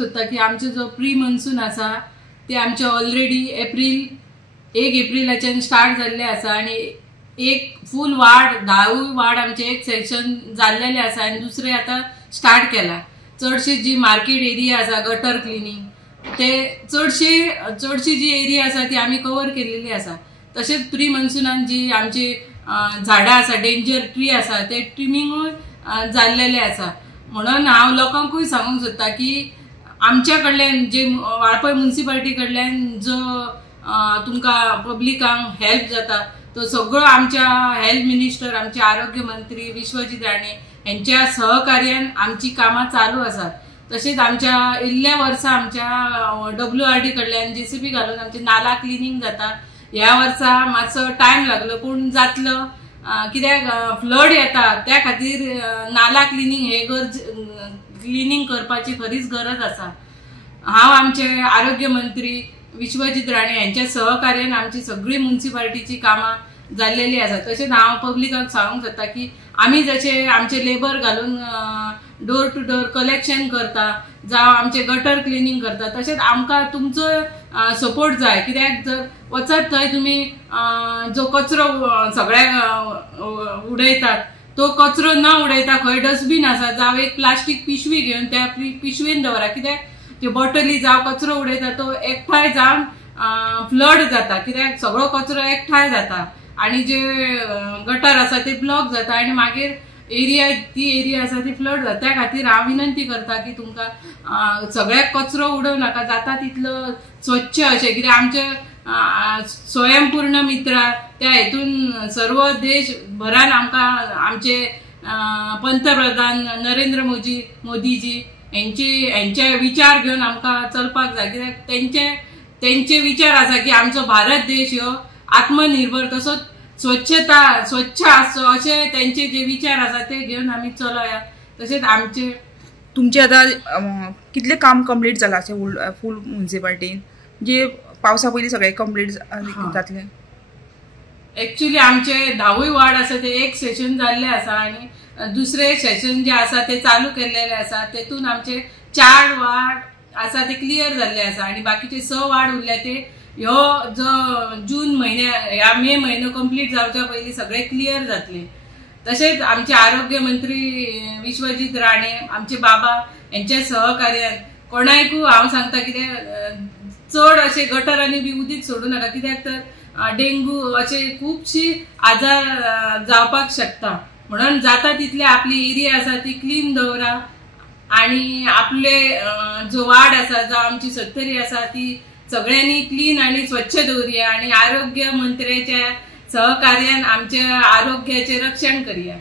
सोदता की आमचो जो प्री मॉन्सून आसा ते आमचे ऑलरेडी एप्रिलाच्यान स्टार्ट जाल्ले आसा आणि एक फूल वार्ड 10 वार्ड आमचे एक सेक्शन जाल्लेले आसा आणि दुसरे आता स्टार्ट केला. चडशी जी मार्केट एरिया आसा गटर क्लिनिंग ते चडशी जी एरिया आसा ती आमी कव्हर केलेली आसा. तशेंच प्री मॉन्सूनान जी आमची झाडां आसा डेंजर ट्री आसा ते ट्रिमिंगूय जाल्लेले आसा. म्हणून हांव लोकांकूय सांगूंक सोदता की आमच्या कडल्यान जे वाळपय म्युनिसिपालिटी कडल्यान जो तुमकां पब्लिकांक हेल्प जाता तो सगळो आमच्या हेल्थ मिनिस्टर आमचे आरोग्य मंत्री विश्वजीत राणे यांच्या सहकार्यान आमची कामां चालू आसात. तशेंच आमच्या इल्ल्या वर्सां आमच्या WRD कडल्यान JCB घालून आमचे नाला क्लिनिंग जाता. ह्या वर्सा मातसो टायम लागलो पूण जातलो कित्याक फ्लड येता त्या खातीर नाला क्लिनिंग हे क्लिनिंग करपाची खरीच गरज आसा. हांव आमचे आरोग्य मंत्री विश्वजीत राणे यांच्या सहकार्यान आमची सगळी म्युनिसिपालिटीची कामां जाल्लेली आसा. तशेंच हांव पब्लिकाक सांगूंक सोदता की आमी जशे आमचे लेबर घालून डोर टू डोर कलेक्शन करता जावं आमचे गटर क्लिनिंग करता तशेंच आमकां तुमचो सपोर्ट जाय. कित्याक जर वचत थंय तुमी जो कचरो सगळ्या उडयतात तो कचरो न उडयता खंय डस्टबीन आसा जावं एक प्लास्टीक पिशवी घेवन त्या पिशवेन दवरा. कित्याक त्यो बॉटली जावं कचरो उडयता तो एकठांय जावन फ्लड जाता कित्याक सगळो कचरो एकठांय जाता आणि जे गटर आसा ते ब्लॉक जाता आणि मागीर ती एरिया आसा ती फ्लड जाता. त्या खातीर हांव विनंती करता की तुमकां सगळ्याक कचरो उडोवं नाका जाता तितलो स्वच्छ अशें कित्याक आमचे स्वयंपूर्ण मित्रा त्या हेतून सर्व देशभरान आमकां आमचे पंतप्रधान नरेंद्र मोदीजी यांचे विचार घेवन आमकां चलपाक जाय. कित्याक तेंचे विचार आसा की आमचो भारत देश ह्यो आत्मनिर्भर तसोच स्वच्छ आसचो अशे तेंचे जे विचार आसा ते घेवन आमी चलोया. तशेंच आमचे तुमचे आतां कितले काम कंप्लीट जाला अशें फूल म्युनिसिपालिटीन जे पावसा पयलीं सगळे कंप्लीट जातले? एक्चुअली आमचे 10 वार्ड आसा ते एक सेशन जाल्ले आसा आणि दुसरे सेशन जे आसा ते चालू केल्लेले आसा. तेतून आमचे 4 वार्ड आसा ते क्लियर जाल्ले आसा आणि बाकीचे 6 वार्ड उरले ते ह्यो जो जून महिन्या मे म्हयनो कंप्लीट जावच्या पयलीं सगळे क्लियर जातले. तशेंच आमचे आरोग्य मंत्री विश्वजीत राणे आमचे बाबा यांच्या सहकार्यान कोणायकू हांव सांगता कित्याक चड अशे गटरांनी बी उदीक सोडू नाका कित्याक तर डेंगू अशे खुबशी आजार जावपाक शकता. म्हणून जाता तितले आपली एरिया आसा ती क्लीन दवरा आणि आपले जो वार्ड आसा जावं आमची सत्तरी आसा ती सगळ्यांनी क्लीन आणि स्वच्छ दवरुया आणि आरोग्य मंत्र्याच्या सहकार्यान आमच्या आरोग्याचे रक्षण करूया.